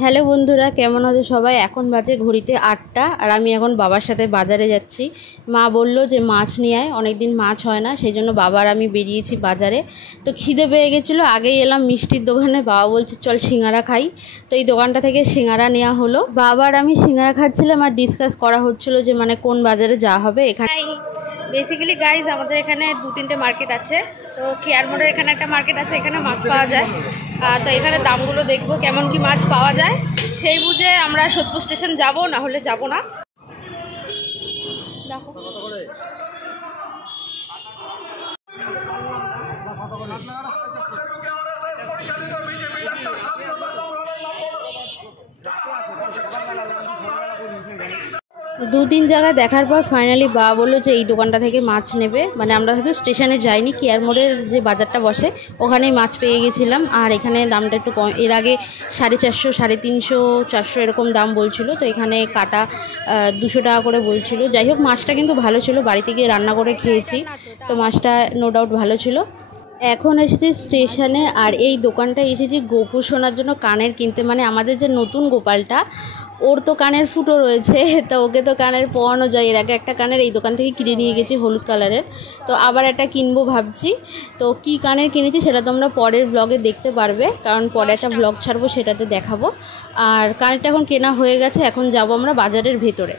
Hello বন্ধুরা, কেমন আছো সবাই? এখন বাজে ঘড়িতে 8টা আর আমি এখন বাবার সাথে বাজারে যাচ্ছি। মা বলল যে মাছ নিয়ে আয়, অনেকদিন মাছ হয় না, সেই জন্য বাবার আমি বেরিয়েছি বাজারে। তো খিদে পেয়ে গেছিলো, আগেই এলাম মিষ্টির দোকানে। বাবা বলছে চল সিঙ্গারা খাই, তো এই দোকানটা থেকে সিঙ্গারা নেওয়া হলো। বাবার আমি সিঙ্গারা খাচ্ছিলাম আর ডিসকাস করা হচ্ছিলো যে মানে কোন বাজারে যাওয়া হবে। এখানে বেসিক্যালি গাইজ আমাদের এখানে 2-3টে মার্কেট আছে। তো কেয়ার মোড়ের এখানে একটা মার্কেট আছে, এখানে মাছ পাওয়া যায়। তো এখানে দামগুলো দেখবো কেমন কি মাছ পাওয়া যায়, সেই বুঝে আমরা সোদপুর স্টেশন যাব, না হলে যাব না। দু-তিন জায়গায় দেখার পর ফাইনালি বাবা বললো যে এই দোকানটা থেকে মাছ নেবে। মানে আমরা শুধু স্টেশনে যাইনি, কেয়ার মোড়ের যে বাজারটা বসে ওখানেই মাছ পেয়ে গেছিলাম। আর এখানে দামটা একটু কম, এর আগে 450, 350, 400 এরকম দাম বলছিল। তো এখানে কাটা 200 টাকা করে বলছিল। যাই হোক, মাছটা কিন্তু ভালো ছিল, বাড়িতে গিয়ে রান্না করে খেয়েছি, তো মাছটা নো ডাউট ভালো ছিল। এখন এসেছি স্টেশনে আর এই দোকানটায় এসেছি গোপু সোনার জন্য কানের কিনতে। মানে আমাদের যে নতুন গোপালটা, ওর তো কানের ফুটো রয়েছে, তো ওকে তো কানের পরানো যায়। এর আগে একটা কানের এই দোকান থেকে কিনে নিয়ে গেছি হলুদ কালারের, তো আবার একটা কিনবো ভাবছি। তো কি কানের কিনেছি সেটা তোমরা পরের ব্লগে দেখতে পারবে, কারণ পরে একটা ব্লগ ছাড়বো, সেটাতে দেখাবো। আর কানেরটা এখন কেনা হয়ে গেছে, এখন যাব আমরা বাজারের ভেতরে।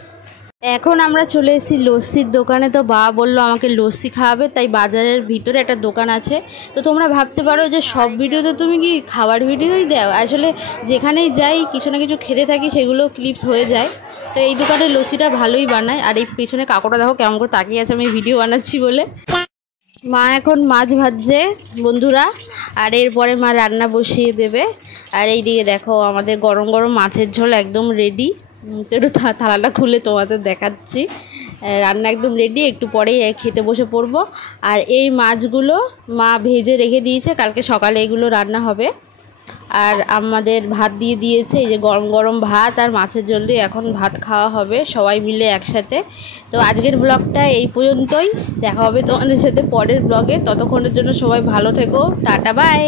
এখন আমরা চলে এসেছি লস্যির দোকানে। তো বাবা বললো আমাকে লস্যি খাওয়াবে, তাই বাজারের ভিতরে একটা দোকান আছে। তো তোমরা ভাবতে পারো যে সব ভিডিওতে তুমি কি খাবার ভিডিওই দাও? আসলে যেখানেই যাই কিছু না কিছু খেতে থাকি, সেগুলো ক্লিপস হয়ে যায়। তো এই দোকানের লস্যিটা ভালোই বানায়। আর এই পেছনে কাকুটা দেখো কেমন করে তাকিয়ে আছে আমি ভিডিও বানাচ্ছি বলে। মা এখন মাছ ভাজছে বন্ধুরা, আর এরপরে মা রান্না বসিয়ে দেবে। আর এই দিকে দেখো আমাদের গরম গরম মাছের ঝোল একদম রেডি। তো একটু থালাটা খুলে তোমাদের দেখাচ্ছি। রান্না একদম রেডি, একটু পরেই খেতে বসে পড়বো। আর এই মাছগুলো মা ভেজে রেখে দিয়েছে, কালকে সকালে এগুলো রান্না হবে। আর আমাদের ভাত দিয়ে দিয়েছে, এই যে গরম গরম ভাত আর মাছের ঝোল দিয়ে এখন ভাত খাওয়া হবে সবাই মিলে একসাথে। তো আজকের ব্লগটা এই পর্যন্তই, দেখা হবে তোমাদের সাথে পরের ব্লগে। ততক্ষণের জন্য সবাই ভালো থেকো, টাটা বাই।